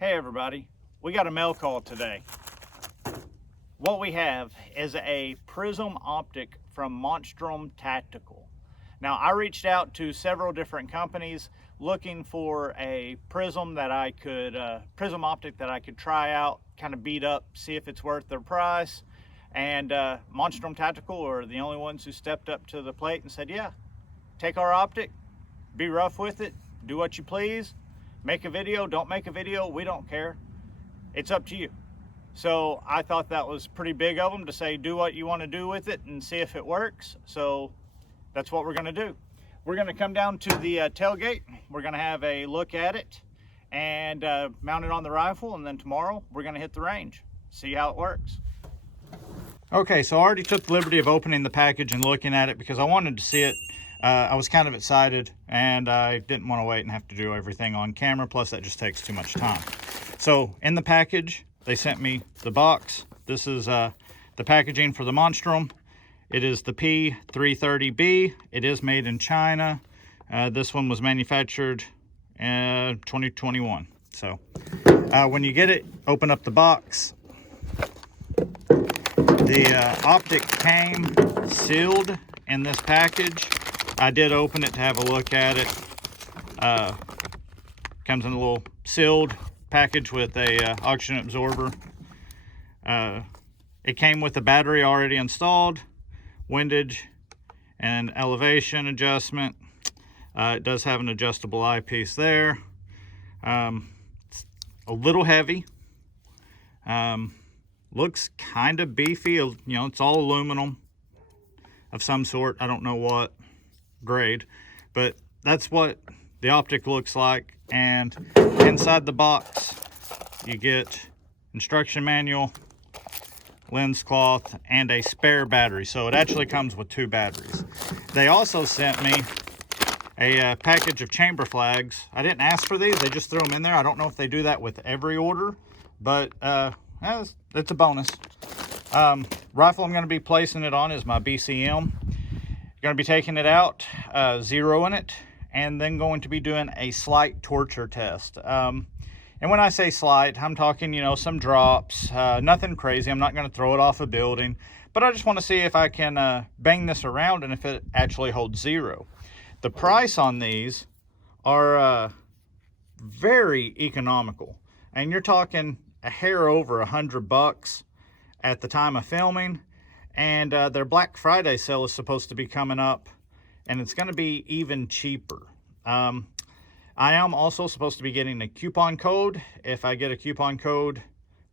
Hey everybody, we got a mail call today. What we have is a Prism optic from Monstrum Tactical. Now I reached out to several different companies looking for a prism that I could, prism optic that I could try out, kind of beat up, see if it's worth their price. And Monstrum Tactical are the only ones who stepped up to the plate and said, yeah, take our optic, be rough with it, do what you please. Make a video, don't make a video, we don't care. It's up to you. So I thought that was pretty big of them to say do what you want to do with it and see if it works. So that's what we're going to do. We're going to come down to the tailgate. We're going to have a look at it and mount it on the rifle, and then tomorrow we're going to hit the range, see how it works. Okay, so I already took the liberty of opening the package and looking at it because I wanted to see it. I was kind of excited and I didn't want to wait and have to do everything on camera, plus that just takes too much time. So in the package, they sent me the box. This is the packaging for the Monstrum. It is the P330B. It is made in China. This one was manufactured in 2021. So when you get it, open up the box. The optic came sealed in this package. I did open it to have a look at it. Comes in a little sealed package with a oxygen absorber. It came with a battery already installed, windage and elevation adjustment. It does have an adjustable eyepiece there. It's a little heavy. Looks kind of beefy. You know, it's all aluminum of some sort. I don't know what grade, but that's what the optic looks like. And inside the box you get instruction manual, lens cloth, and a spare battery. So it actually comes with 2 batteries. They also sent me a package of chamber flags. I didn't ask for these, they just threw them in there. I don't know if they do that with every order, but it's a bonus. Rifle I'm going to be placing it on is my BCM. Going to be taking it out, zeroing it, and then going to be doing a slight torture test. And when I say slight, I'm talking, you know, some drops, nothing crazy. I'm not going to throw it off a building, but I just want to see if I can bang this around and if it actually holds zero. The price on these are very economical, and you're talking a hair over $100 at the time of filming. And their Black Friday sale is supposed to be coming up, and it's going to be even cheaper. I am also supposed to be getting a coupon code. If I get a coupon code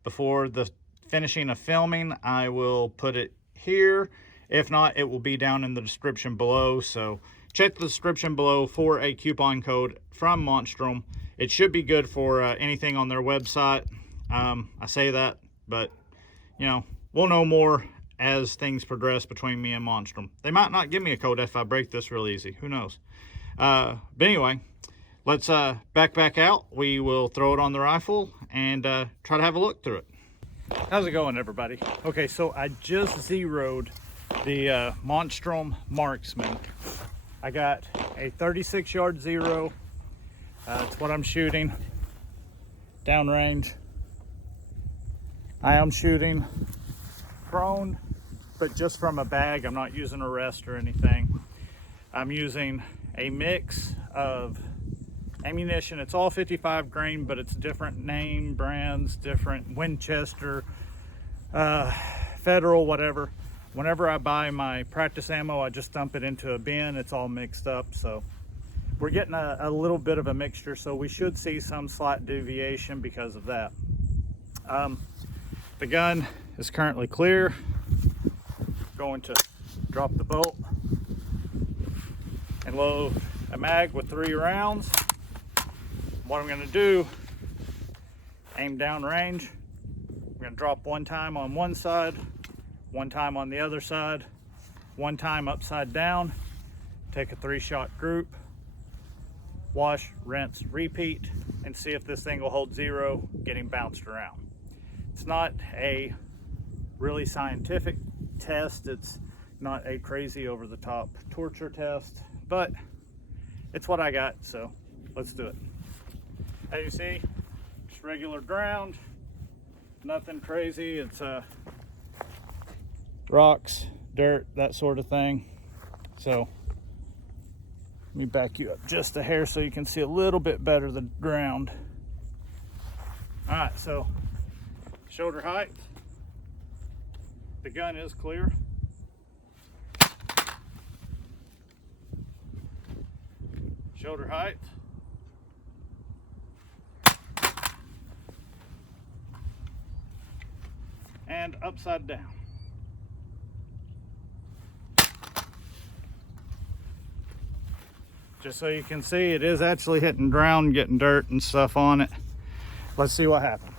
before the finishing of filming, I will put it here. If not, it will be down in the description below. So check the description below for a coupon code from Monstrum. It should be good for anything on their website. I say that, but you know, we'll know more as things progress between me and Monstrum. They might not give me a code if I break this real easy. Who knows? But anyway, let's back out. We will throw it on the rifle and try to have a look through it. How's it going, everybody? Okay, so I just zeroed the Monstrum Marksman. I got a 36-yard zero. It's what I'm shooting downrange. I am shooting prone, but just from a bag. I'm not using a rest or anything. I'm using a mix of ammunition. It's all 55 grain, but it's different name brands, different Winchester, Federal, whatever. Whenever I buy my practice ammo, I just dump it into a bin. It's all mixed up. So we're getting a little bit of a mixture, so we should see some slight deviation because of that. The gun is currently clear. Going to drop the bolt and load a mag with 3 rounds. What I'm going to do, aim down range. I'm going to drop 1 time on one side, 1 time on the other side, 1 time upside down, take a 3-shot group, wash, rinse, repeat, and see if this thing will hold zero getting bounced around. It's not a really scientific test. It's not a crazy over-the-top torture test, but it's what I got, so let's do it. As you see, Just regular ground, nothing crazy. It's rocks, dirt, that sort of thing. So let me back you up just a hair so you can see a little bit better the ground. All right, so shoulder height. The gun is clear. Shoulder height. And upside down. Just so you can see, it is actually hitting ground, getting dirt and stuff on it. Let's see what happens.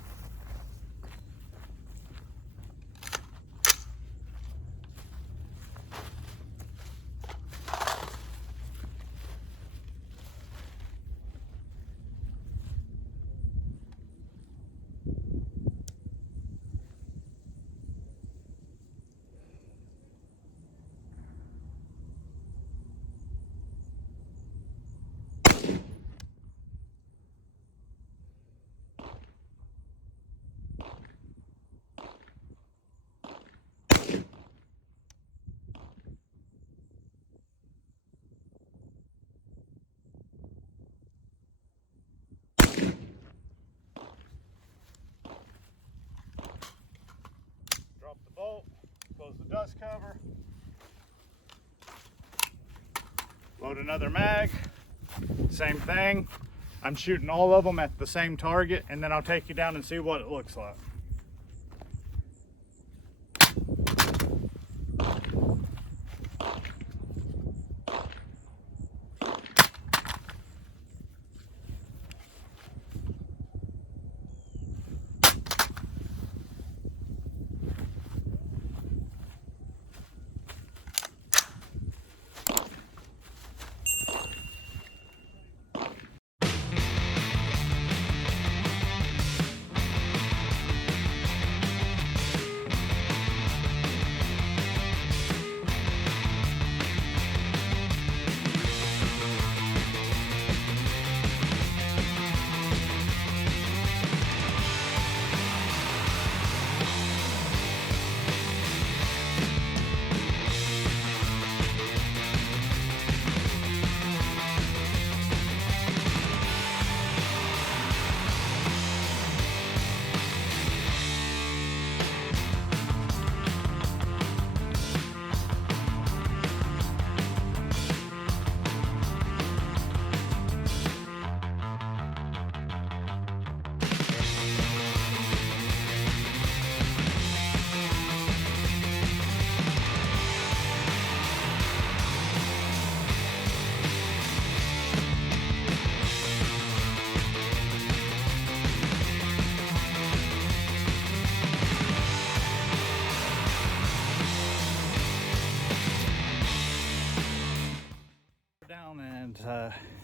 Drop the bolt, close the dust cover, load another mag, same thing. I'm shooting all of them at the same target, and then I'll take you down and see what it looks like.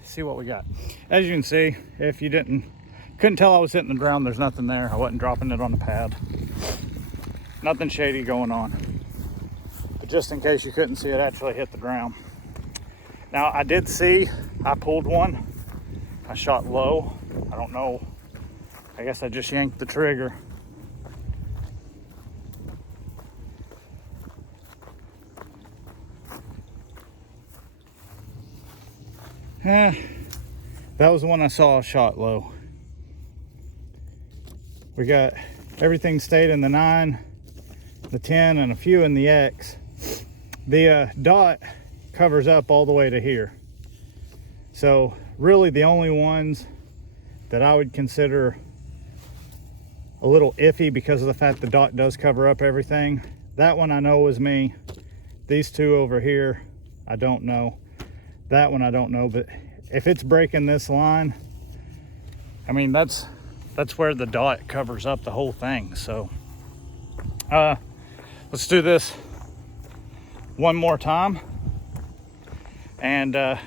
See what we got. As you can see, if you couldn't tell I was hitting the ground, there's nothing there. I wasn't dropping it on the pad. Nothing shady going on. But just in case you couldn't see, it actually hit the ground. Now I did see, I pulled one. I shot low. I don't know. I guess I just yanked the trigger. That was the one I saw shot low. We got everything stayed in the 9, the 10, and a few in the X. The dot covers up all the way to here. So really the only ones that I would consider a little iffy because of the fact the dot does cover up everything. That one I know was me. These two over here, I don't know. That one I don't know, but if it's breaking this line, I mean, that's where the dot covers up the whole thing. So let's do this one more time and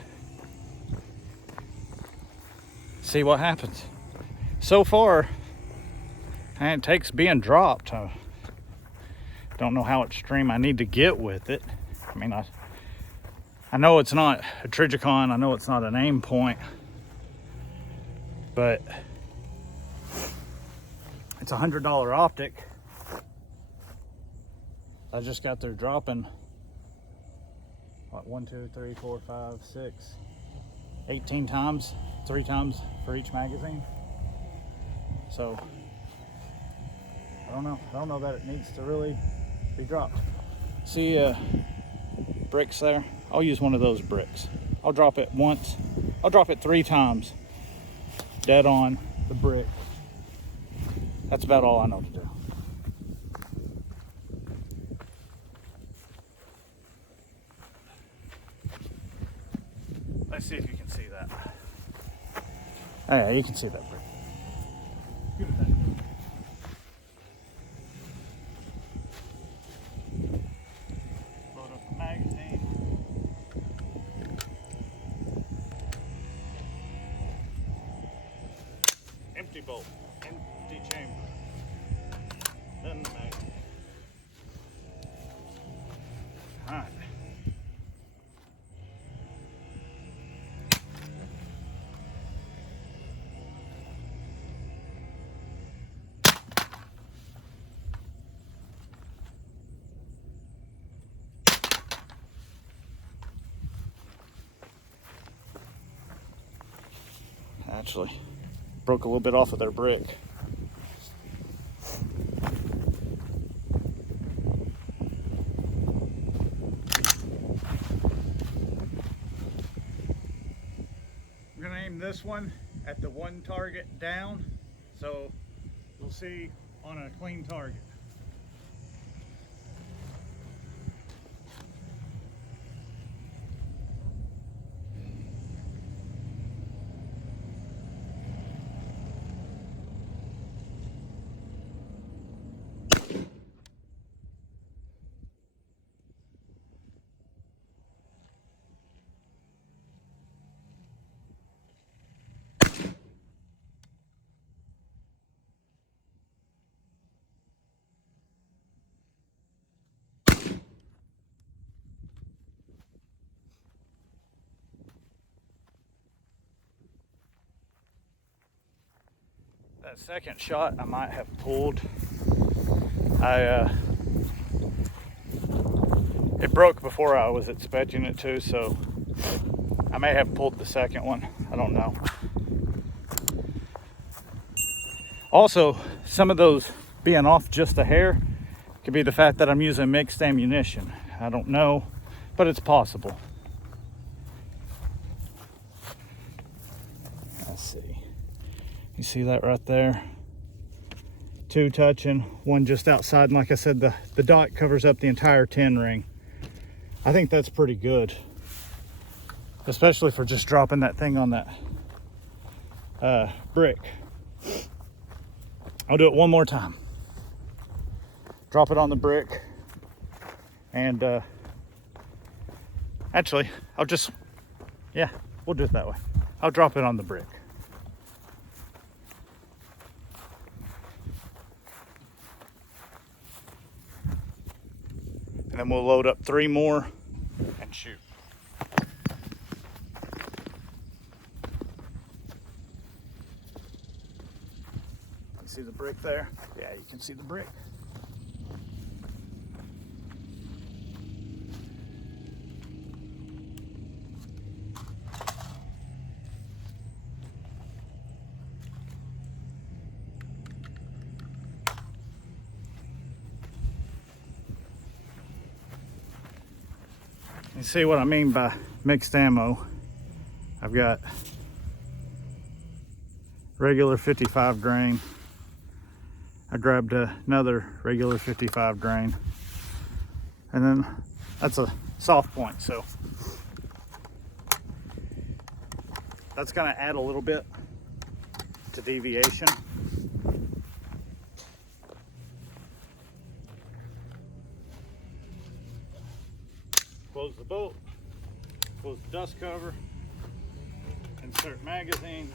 see what happens. So far, it takes being dropped. I don't know how extreme I need to get with it. I mean, I know it's not a Trigicon, I know it's not an aim point, but It's a $100 optic. I just got there dropping, what, 1, 2, 3, 4, 5, 6, 18 times, 3 times for each magazine. So I don't know that it needs to really be dropped. See bricks there? I'll use one of those bricks. I'll drop it once. I'll drop it 3 times dead on the brick. That's about all I know to do. Let's see if you can see that. Oh yeah, you can see that brick. Give it that. Load up the magazine. Empty bolt, empty chamber. Then the magazine. All right. Actually broke a little bit off of their brick. I'm gonna aim this one at the one target down, so you'll see on a clean target. That second shot I might have pulled. It broke before I was expecting it to, so I may have pulled the second one. I don't know. Also, some of those being off just a hair could be the fact that I'm using mixed ammunition. I don't know, but it's possible. Let's see. You see that right there? 2 touching, 1 just outside, and like I said, the dot covers up the entire 10 ring. I think that's pretty good, especially for just dropping that thing on that brick. I'll do it one more time. Drop it on the brick, and actually, we'll do it that way. I'll drop it on the brick. And then we'll load up 3 more and shoot. You see the brick there? Yeah, you can see the brick. You see what I mean by mixed ammo. I've got regular 55 grain. I grabbed another regular 55 grain. And then that's a soft point, so that's gonna add a little bit to deviation. Close the bolt, close the dust cover, insert magazine.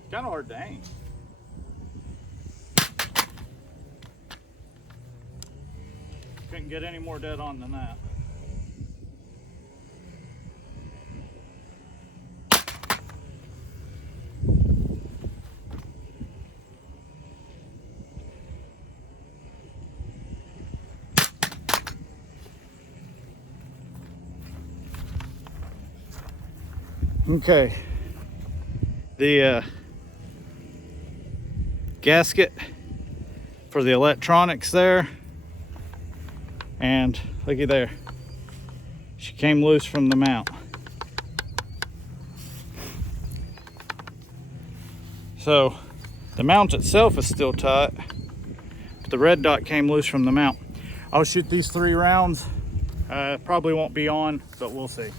It's kind of hard to aim. Couldn't get any more dead on than that. Okay, the gasket for the electronics there, and looky there, she came loose from the mount. So the mount itself is still tight, but the red dot came loose from the mount. I'll shoot these 3 rounds. Probably won't be on, but we'll see.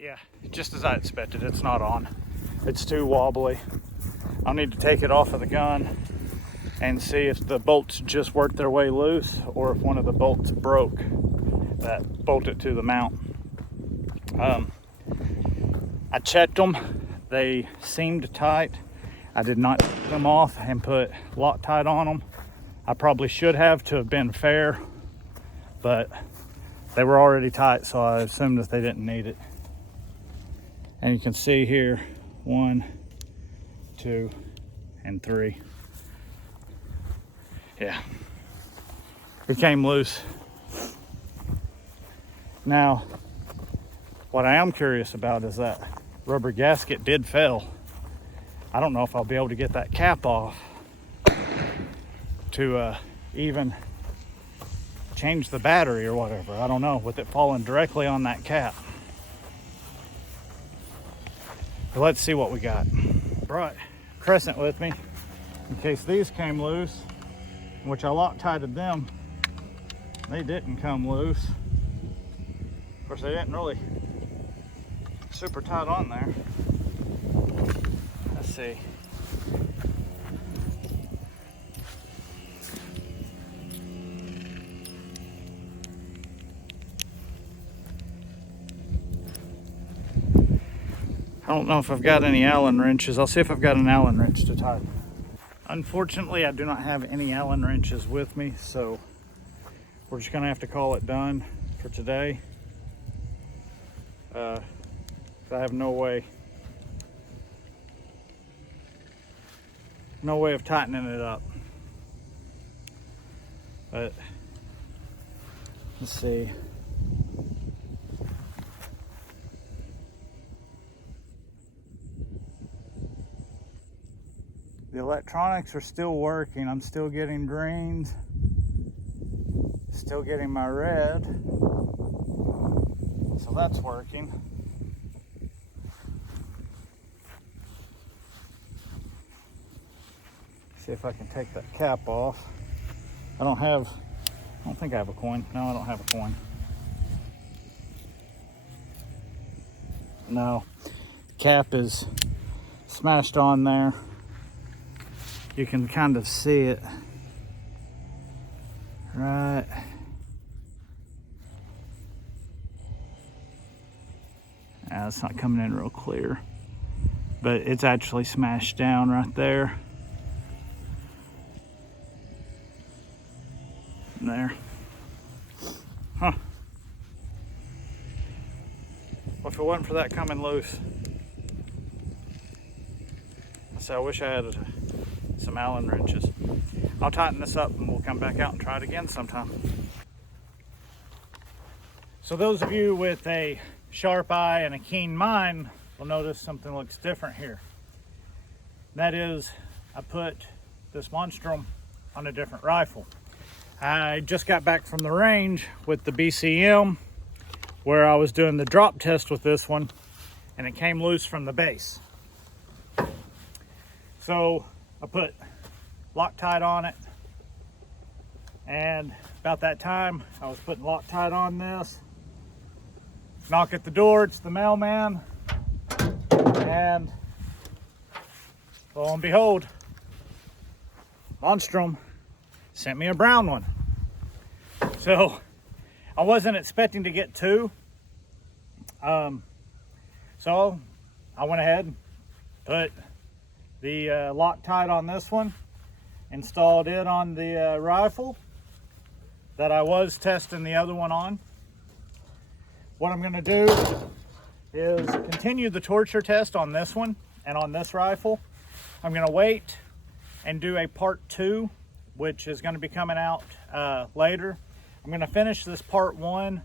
Yeah, just as I expected, it's not on. It's too wobbly. I'll need to take it off of the gun and see if the bolts just worked their way loose or if one of the bolts broke that bolted to the mount. I checked them. They seemed tight. I did not take them off and put Loctite on them. I probably should have to have been fair, but they were already tight, so I assumed that they didn't need it. And you can see here, 1, 2, and 3. Yeah, it came loose. Now, what I am curious about is that rubber gasket did fail. I don't know if I'll be able to get that cap off to even change the battery or whatever. I don't know, with it falling directly on that cap. But let's see what we got. Brought Crescent with me in case these came loose, which I Loctited them. They didn't come loose. Of course, they didn't really super tight on there. Let's see. I don't know if I've got any Allen wrenches. I'll see if I've got an Allen wrench to tighten. Unfortunately, I do not have any Allen wrenches with me, so we're just gonna have to call it done for today. I have no way of tightening it up. But let's see. The electronics are still working. I'm still getting greens, still getting my red, so that's working. See if I can take that cap off. I don't think I have a coin. No, I don't have a coin. No, cap is smashed on there. You can kind of see it, right? It's not coming in real clear, but it's actually smashed down right there. There. Huh. Well, if it wasn't for that coming loose, I wish I had some Allen wrenches. I'll tighten this up and we'll come back out and try it again sometime. So those of you with a sharp eye and a keen mind will notice something looks different here. That is, I put this Monstrum on a different rifle. I just got back from the range with the BCM where I was doing the drop test with this one, and it came loose from the base. So I put Loctite on it, and about that time, I was putting Loctite on this. Knock at the door, it's the mailman. And lo and behold, Monstrum sent me a brown one. So I wasn't expecting to get two. So I went ahead and put the Loctite on this one, installed it on the rifle that I was testing the other one on. What I'm going to do is continue the torture test on this one and on this rifle. I'm going to wait and do a part 2, which is going to be coming out later. I'm going to finish this part 1.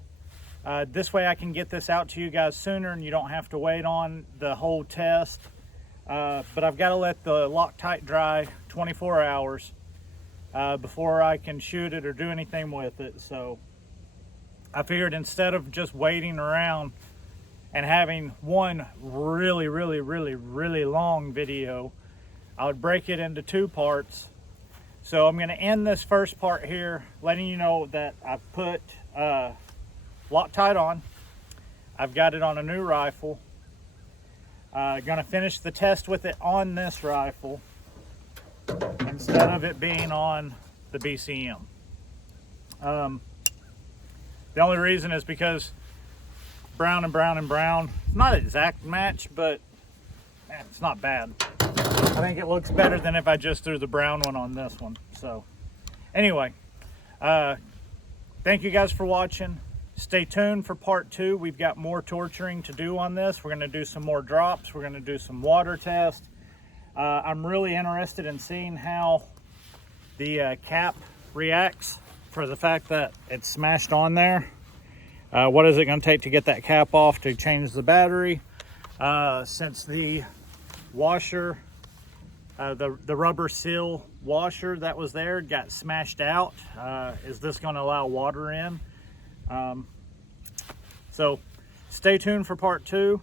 This way I can get this out to you guys sooner and you don't have to wait on the whole test. But I've got to let the Loctite dry 24 hours before I can shoot it or do anything with it. So I figured instead of just waiting around and having one really long video, I would break it into 2 parts. So I'm going to end this first part here letting you know that I've put Loctite on. I've got it on a new rifle. Gonna finish the test with it on this rifle instead of it being on the BCM. The only reason is because brown and brown and brown, it's not an exact match, but man, it's not bad. I think it looks better than if I just threw the brown one on this one. So anyway, thank you guys for watching. Stay tuned for part 2. We've got more torturing to do on this. We're going to do some more drops. We're going to do some water tests. I'm really interested in seeing how the cap reacts for the fact that it's smashed on there. What is it going to take to get that cap off to change the battery? Since the washer, the rubber seal washer that was there got smashed out, is this going to allow water in? So stay tuned for part 2.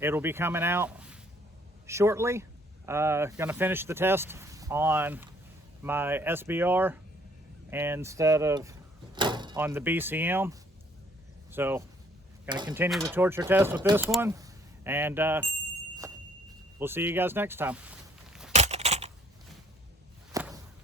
It'll be coming out shortly. Gonna finish the test on my SBR instead of on the BCM. So gonna continue the torture test with this one, and we'll see you guys next time.